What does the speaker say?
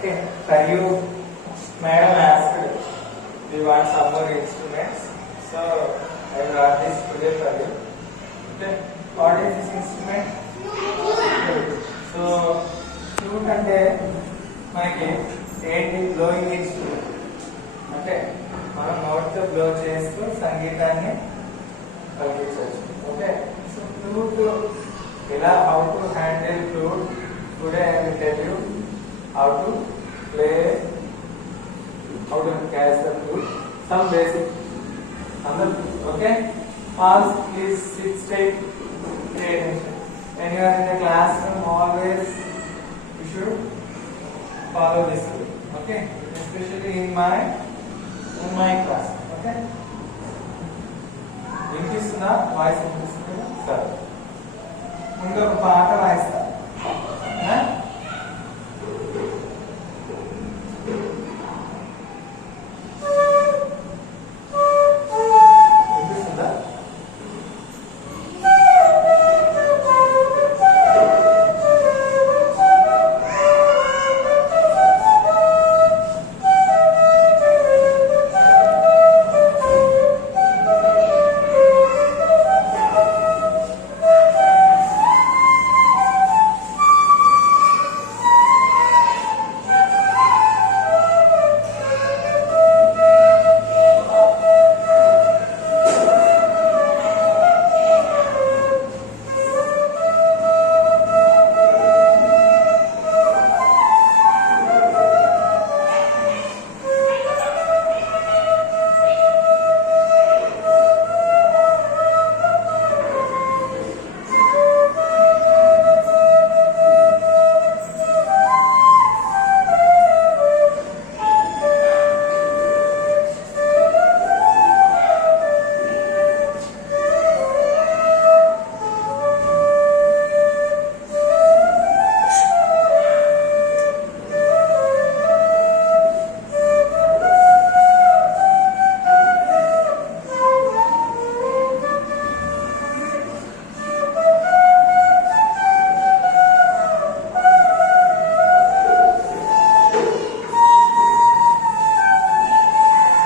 Okay, for you, madam asked, we want some more instruments. So I brought this today for you. Okay, what is this instrument? Flute. So flute అంటే మనకి ఏంటి blowing instrument. అంటే మనం నోట్తో బ్లో చేస్తూ సంగీతాన్ని కలిగించవచ్చు. ఓకే, సో ఫ్లూట్ ఎలా, how to handle flute. Today I will tell you how to play, how to catch the flute, some basic on the flute. Okay, pause, please sit straight, pay attention. When you are in the classroom, always you should follow this rule. Okay, especially in my class. Okay, వినిపిస్తుందా వాయిస్? వినిపిస్తుందా? సరే, ముందు ఒక పాట వాయిస్తా.